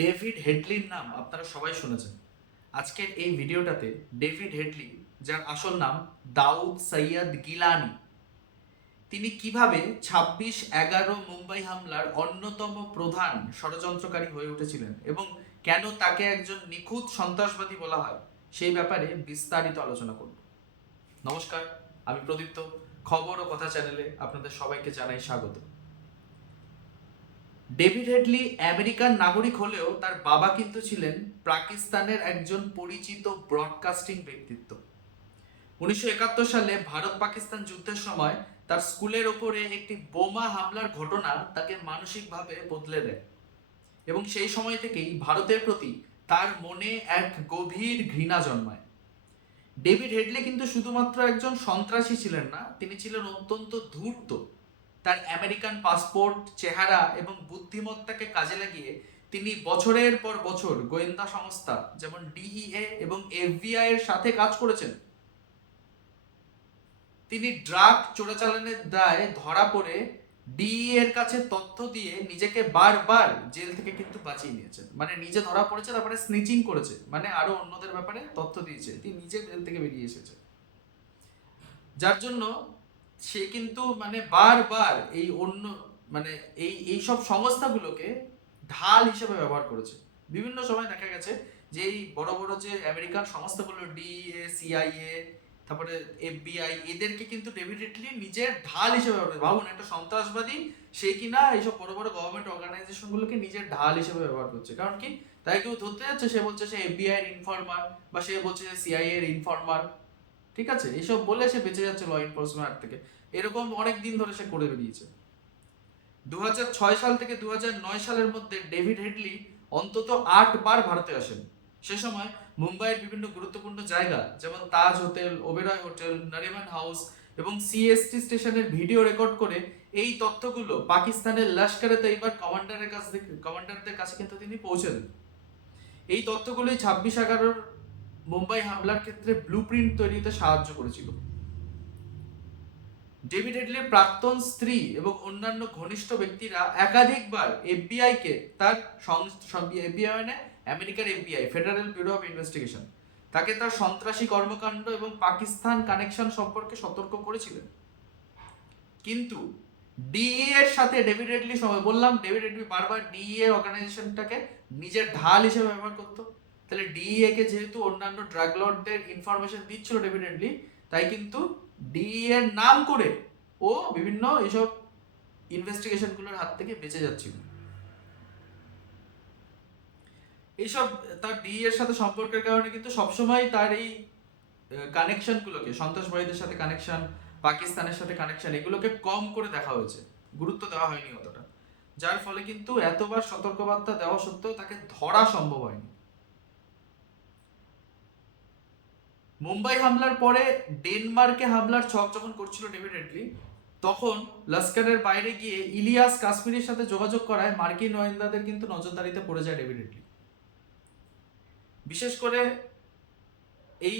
David হেডলির নাম আপনারা সবাই শুনেছেন। আজকের এই ভিডিওটাতে ডেভিড হেডলি, যার আসল নাম দাউদ সৈয়দ গিলানি, তিনি কিভাবে 26/11 মুম্বাই হামলার অন্যতম প্রধান ষড়যন্ত্রকারী হয়ে উঠেছিলেন এবং কেন তাকে একজন নিখুঁত সন্ত্রাসবাদী বলা হয়, সেই ব্যাপারে বিস্তারিত আলোচনা করব। নমস্কার, আমি প্রদীপ্ত। খবর ও কথা চ্যানেলে আপনাদের সবাইকে জানাই স্বাগত। ডেভিড হেডলি আমেরিকান নাগরিক হলেও তার বাবা কিন্তু ছিলেন পাকিস্তানের একজন পরিচিত ব্রডকাস্টিং ব্যক্তিত্ব। 1971 সালে ভারত পাকিস্তান যুদ্ধের সময় তার স্কুলের ওপরে একটি বোমা হামলার ঘটনা তাকে মানসিকভাবে বদলে দেয় এবং সেই সময় থেকেই ভারতের প্রতি তার মনে এক গভীর ঘৃণা জন্মায়। ডেভিড হেডলি কিন্তু শুধুমাত্র একজন সন্ত্রাসী ছিলেন না, তিনি ছিলেন অত্যন্ত ধূর্ত। তার আমেরিকান পাসপোর্ট, চেহারা এবং বুদ্ধিমত্তাকে কাজে লাগিয়ে তিনি বছরের পর বছর গোয়েন্দা সংস্থা যেমন ডিইএ এবং এফবিআই এর সাথে কাজ করেছেন। তিনি ড্রাগ চোরাচালানের দায়ে ধরা পড়ে ডিইএ এর কাছে তথ্য দিয়ে নিজেকে বারবার জেল থেকে কিন্তু বাঁচিয়ে নিয়েছেন। মানে নিজে ধরা পড়েছে, তারপরে স্নিচিং করেছে, মানে আরো অন্যদের ব্যাপারে তথ্য দিয়েছে, তিনি নিজে জেল থেকে বেরিয়ে এসেছে। যার জন্য সে কিন্তু মানে বারবার এই অন্য মানে এই সব সংস্থাগুলোকে ঢাল হিসেবে ব্যবহার করেছে। বিভিন্ন সময় দেখা গেছে যে এই বড় বড় যে আমেরিকান সংস্থাগুলো ডিএ, সিআইএ, তারপরে এফবিআই, এদেরকে কিন্তু ডেভিড হেডলি নিজের ঢাল হিসেবে ব্যবহার করে। ভাবুন, একটা সন্ত্রাসবাদী সে কিনা এইসব বড় বড় গভর্নমেন্ট অর্গানাইজেশনগুলোকে নিজের ঢাল হিসেবে ব্যবহার করছে। কারণ কি, তাই কেউ ধরতে যাচ্ছে, সে বলছে সে এফবিআই এর ইনফরমার, বা সে বলছে যে সিআইএ এর ইনফরমার। ঠিক আছে, এইসব বলে সে বেঁচে যাচ্ছে ল এনফোর্সমেন্ট হাত থেকে। এরকম অনেক দিন ধরে সে করে বেরিয়েছে। 2006 সাল থেকে 2009 সালের মধ্যে ডেভিড হেডলি অন্তত 8 বার ভারতে আসেন। সে সময় মুম্বাইয়ের বিভিন্ন গুরুত্বপূর্ণ জায়গা যেমন Taj hotel, Oberoi hotel, Nariman house এবং সিএসটি স্টেশনের ভিডিও রেকর্ড করে এই তথ্যগুলো পাকিস্তানের লস্করে তৈয়বার কমান্ডারদের কাছে কিন্তু তিনি পৌঁছে দেন। এই তথ্যগুলোই 26/11 মুম্বাই হামলার ক্ষেত্রে ব্লুপ্রিন্ট তৈরিতে সাহায্য করেছিল। ডেভিড হেডলির প্রাক্তন স্ত্রী এবং অন্যান্য ঘনিষ্ঠ ব্যক্তিরা একাধিকবার এফবিআই কে তার এফবিআই মানে আমেরিকার FBI, federal bureau of investigation, তাকে তার সন্ত্রাসী কর্মকাণ্ড এবং পাকিস্তান কানেকশন সম্পর্কে সতর্ক করেছিলেন। কিন্তু ডিই এর সাথে ডেভিড হেডলি সময় বললাম, ডেভিড হেডলি বারবার ডিই অর্গানাইজেশনটাকে নিজের ঢাল হিসেবে ব্যবহার করতো। তাহলে ডিইএ কে যেহেতু অন্যান্য ড্রাগ লর্ডদের ইনফরমেশন দিচ্ছিল ডেভিড হেডলি, তাই কিন্তু ডিই এর নাম করে ও বিভিন্ন এইসব ইনভেস্টিগেশনগুলোর হাত থেকে বেঁচে যাচ্ছিল। এইসব তার ডিই এর সাথে সম্পর্কের কারণে কিন্তু সবসময় তার এই কানেকশনগুলোকে, সন্ত্রাসবাদীদের সাথে কানেকশন, পাকিস্তানের সাথে কানেকশন, এগুলোকে কম করে দেখা হয়েছে, গুরুত্ব দেওয়া হয়নি অতটা। যার ফলে কিন্তু এতবার সতর্কবার্তা দেওয়া সত্ত্বেও তাকে ধরা সম্ভব হয়নি। মুম্বাই হামলার পরে ডেনমার্কে হামলার ছক যখন করছিল ডেভিড হেডলি, তখন লস্করের বাইরে গিয়ে ইলিয়াস কাশ্মীরের সাথে যোগাযোগ করায় মার্কিন গোয়েন্দাদের কিন্তু নজরদারিতে পড়ে যায় ডেভিড হেডলি। বিশেষ করে এই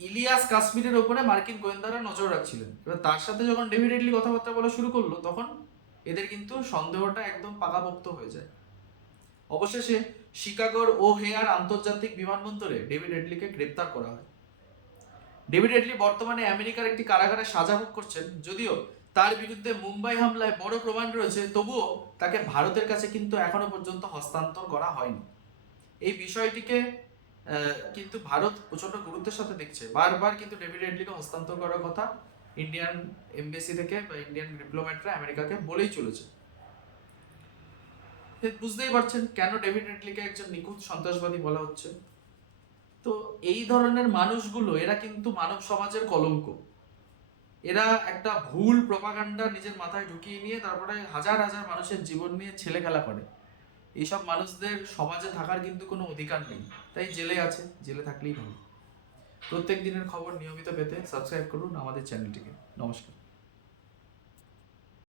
ইলিয়াস কাশ্মীরের ওপরে মার্কিন গোয়েন্দারা নজর রাখছিলেন। এবার তার সাথে যখন ডেভিড হেডলি কথাবার্তা বলা শুরু করলো, তখন এদের কিন্তু সন্দেহটা একদম পাকাপোক্ত হয়ে যায়। অবশেষে শিকাগোর ওহেয়ার আন্তর্জাতিক বিমানবন্দরে ডেভিড হেডলিকে গ্রেপ্তার করা হয়। ডেভিড হেডলি বর্তমানে আমেরিকার একটি কারাগারে সাজা ভোগ করছেন। যদিও তার বিরুদ্ধে মুম্বাই হামলায় বড় প্রমাণ রয়েছে, তবুও তাকে ভারতের কাছে কিন্তু এখনো পর্যন্ত হস্তান্তর করা হয়নি। এই বিষয়টিকে কিন্তু ভারত প্রচন্ড গুরুত্বের সাথে দেখছে। বারবার কিন্তু ডেভিড হেডলিকে হস্তান্তর করার কথা ইন্ডিয়ান এমবেসি থেকে বা ইন্ডিয়ান ডিপ্লোম্যাটরা আমেরিকাকে বলেই চলেছে। বুঝতেই পারছেন কেন ডেভিড হেডলিকে একজন নিখুঁত সন্ত্রাসবাদী বলা হচ্ছে। তো এই ধরনের মানুষগুলো, এরা কিন্তু মানব সমাজের কলঙ্ক। এরা একটা ভুল প্রপাগান্ডা নিজের মাথায় ঢুকিয়ে নিয়ে তারপরে হাজার হাজার মানুষের জীবন নিয়ে ছেলে খেলা করে। এইসব মানুষদের সমাজে থাকার কিন্তু কোনো অধিকার নেই, তাই জেলে আছে, জেলে থাকলেই ভালো। প্রত্যেক দিনের খবর নিয়মিত পেতে সাবস্ক্রাইব করুন আমাদের চ্যানেলটিকে। নমস্কার।